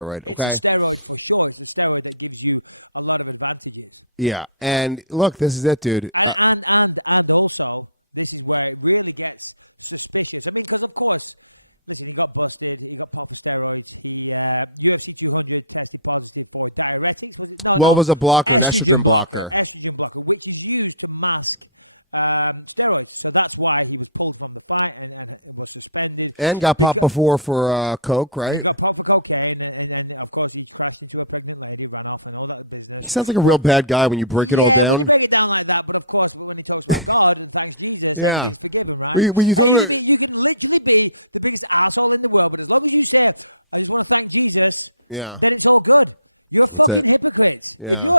right? Okay. Yeah, and look, this is it, dude. What was a blocker? An estrogen blocker. And got popped before for coke, right? He sounds like a real bad guy when you break it all down. Yeah. Were you talking about? Yeah. That's it. Yeah.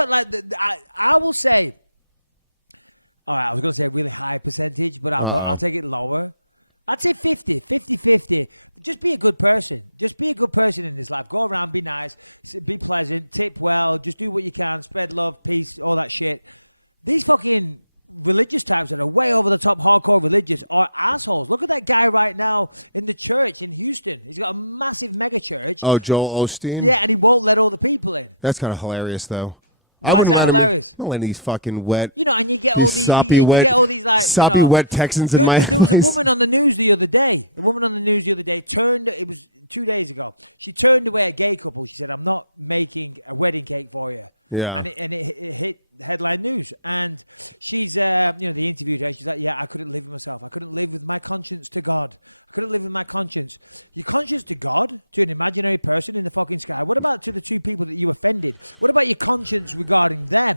Uh oh. Oh, Joel Osteen. That's kind of hilarious, though. I wouldn't let him. I'm not letting these fucking these soppy wet Texans in my place. Yeah.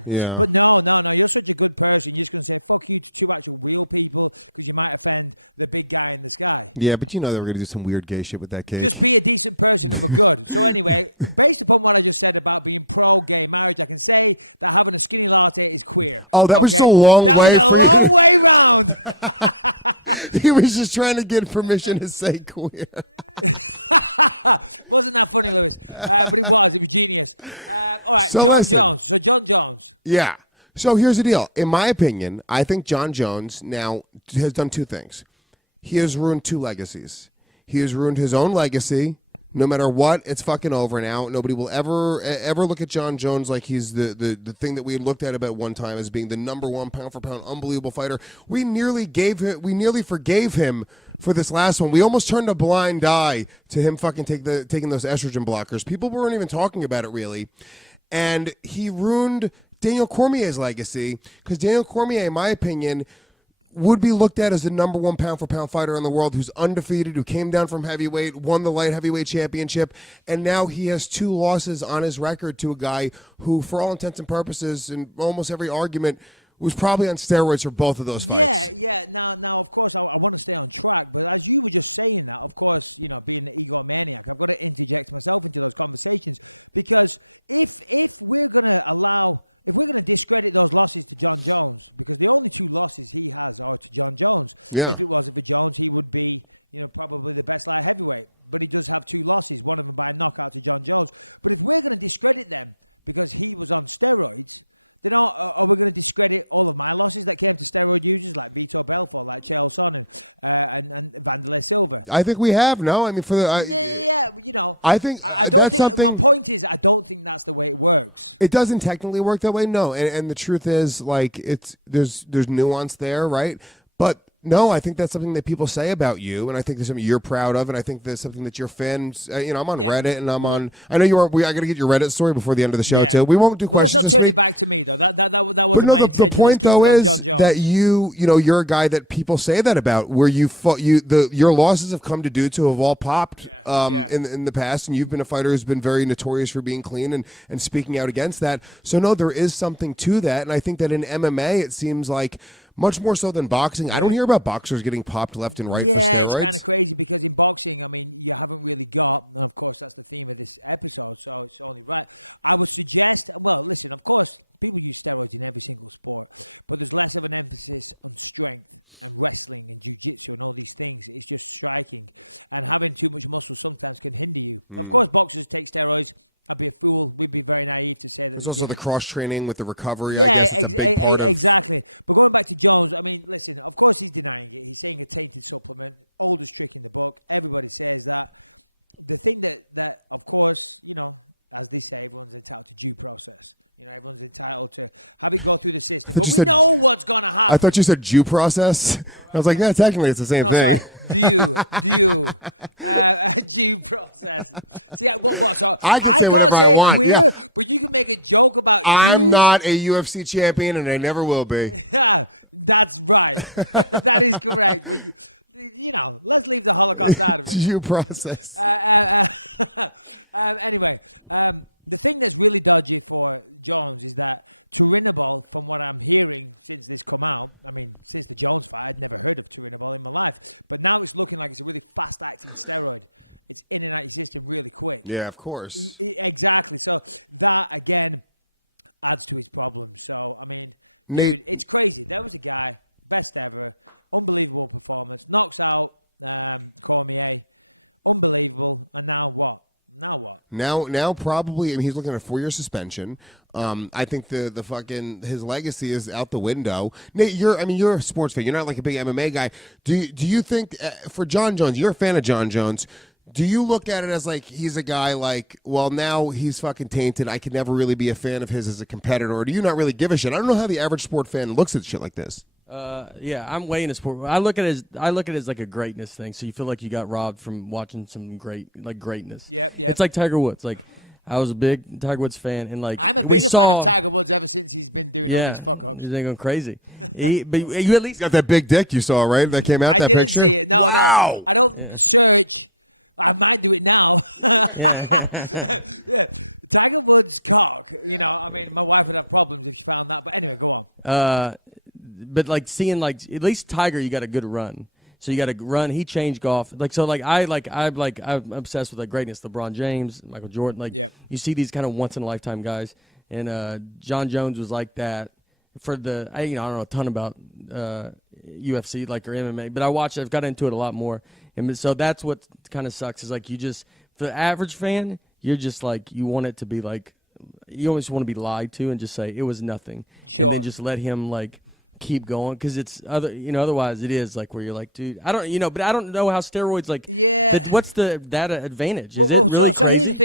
Yeah. Yeah, but you know they were gonna do some weird gay shit with that cake. Oh, that was just a long way for you. He was just trying to get permission to say queer. So listen, yeah. So here's the deal. In my opinion, I think Jon Jones now has done two things. He has ruined two legacies. He has ruined his own legacy. No matter what, it's fucking over now. Nobody will ever look at Jon Jones like he's the thing that we looked at about one time as being the number one pound for pound unbelievable fighter. We nearly forgave him for this last one. We almost turned a blind eye to him fucking taking those estrogen blockers. People weren't even talking about it really, and he ruined Daniel Cormier's legacy because Daniel Cormier, in my opinion, would be looked at as the number one pound for pound fighter in the world who's undefeated, who came down from heavyweight, won the light heavyweight championship, and now he has two losses on his record to a guy who, for all intents and purposes, in almost every argument, was probably on steroids for both of those fights. Yeah. I think we have, no? I mean, I think that's something. It doesn't technically work that way, no. And the truth is, like, there's nuance there, right? But no, I think that's something that people say about you, and I think there's something you're proud of, and I think there's something that your fans. I'm on Reddit, and I'm on. I know you are. I got to get your Reddit story before the end of the show too. We won't do questions this week. But no, the point though is that you're a guy that people say that about, where you fought your losses have come to dudes who have all popped in the past, and you've been a fighter who's been very notorious for being clean and speaking out against that. So no, there is something to that, and I think that in MMA it seems like much more so than boxing. I don't hear about boxers getting popped left and right for steroids. Hmm. There's also the cross training with the recovery. I guess it's a big part of. thought you said I thought you said due process. I was like, yeah, technically it's the same thing. I can say whatever I want. Yeah, I'm not a UFC champion, and I never will be. Due process. Yeah, of course. Nate, now probably. I mean, he's looking at a 4-year suspension. I think the fucking his legacy is out the window. Nate, you're a sports fan. You're not like a big MMA guy. Do you think for Jon Jones, you're a fan of Jon Jones? Do you look at it as like he's a guy like, well, now he's fucking tainted. I could never really be a fan of his as a competitor, or do you not really give a shit? I don't know how the average sport fan looks at shit like this. Yeah, I'm way into sport. I look at it as like a greatness thing. So you feel like you got robbed from watching some greatness. It's like Tiger Woods. Like I was a big Tiger Woods fan, and like we saw, yeah, he's going crazy. But you at least Got that big dick you saw, right? That came out, that picture. Wow. yeah, yeah. But like seeing like at least Tiger, you got a good run. So you got to run. He changed golf. Like so, I'm obsessed with like greatness. LeBron James, Michael Jordan. Like you see these kind of once in a lifetime guys, and Jon Jones was like that. For I don't know a ton about UFC like or MMA, but I watched. I've got into it a lot more, and so that's what kind of sucks. Is like you just for the average fan, you're just like you want it to be like you always want to be lied to and just say it was nothing, and then just let him like keep going because it's otherwise it is like where you're like, dude, but I don't know how steroids like that. What's that advantage? Is it really crazy?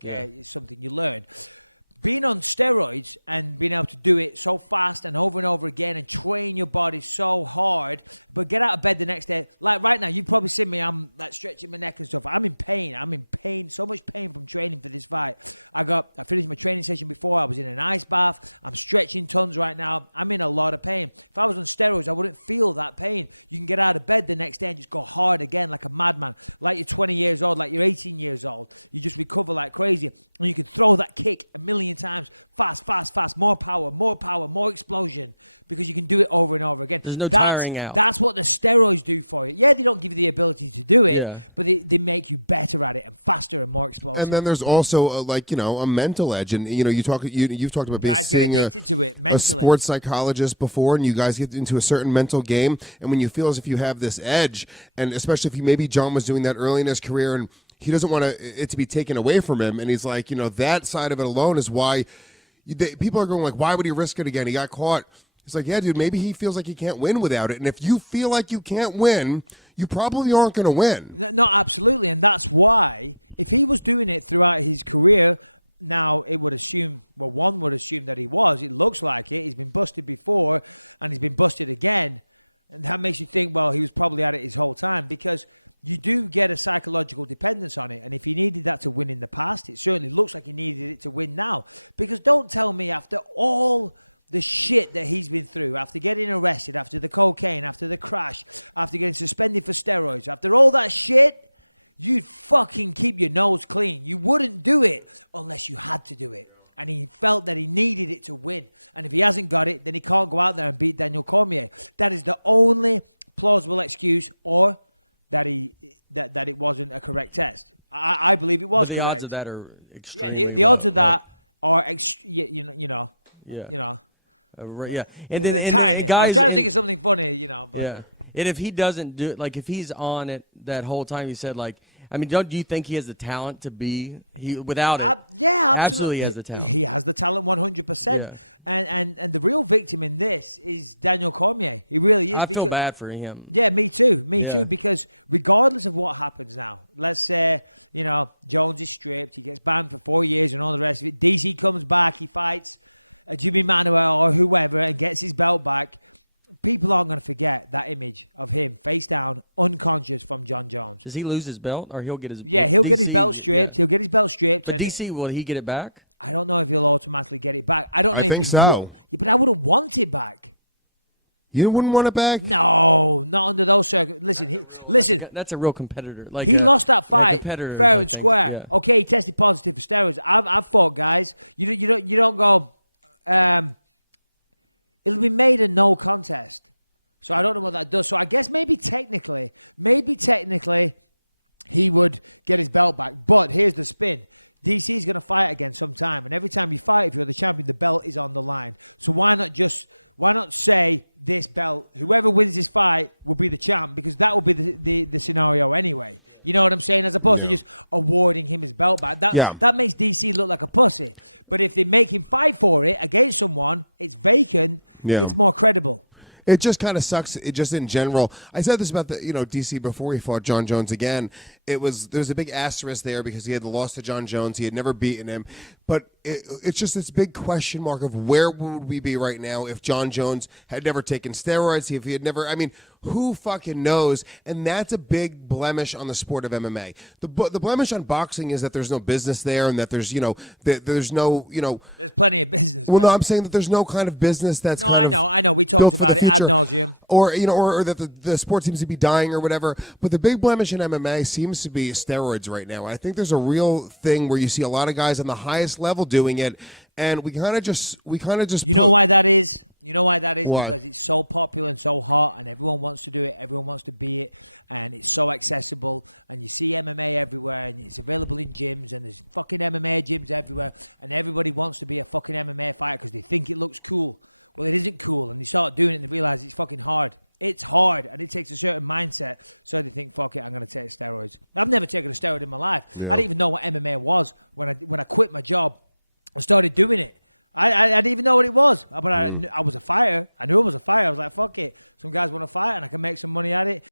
Yeah. There's no tiring out. Yeah. And then there's also a mental edge, and you've talked about seeing a sports psychologist before, and you guys get into a certain mental game, and when you feel as if you have this edge, and especially if maybe John was doing that early in his career, and he doesn't want it to be taken away from him, and he's like, that side of it alone is why people are going like, why would he risk it again? He got caught. It's like, yeah, dude, maybe he feels like he can't win without it, and if you feel like you can't win, you probably aren't going to win. But the odds of that are extremely low. Like, yeah, yeah, and guys, yeah, and if he doesn't do it, like if he's on it that whole time, he said, like, I mean, don't do you think he has the talent to be he without it? Absolutely has the talent. Yeah, I feel bad for him. Yeah. Does he lose his belt, or he'll get his DC? Yeah, but DC, will he get it back? I think so. You wouldn't want it back? That's a real competitor, like a competitor like things. Yeah, Yeah. Yeah. Yeah. It just kind of sucks. It just in general. I said this about the DC before he fought Jon Jones again. There was a big asterisk there because he had lost to Jon Jones. He had never beaten him, but it's just this big question mark of where would we be right now if Jon Jones had never taken steroids? If he had never, I mean, who fucking knows? And that's a big blemish on the sport of MMA. The blemish on boxing is that there's no business there, and that there's no Well, no, I'm saying that there's no kind of business that's kind of built for the future, or that the sport seems to be dying or whatever. But the big blemish in MMA seems to be steroids right now. I think there's a real thing where you see a lot of guys on the highest level doing it, and we kind of just put why. Yeah. Mm.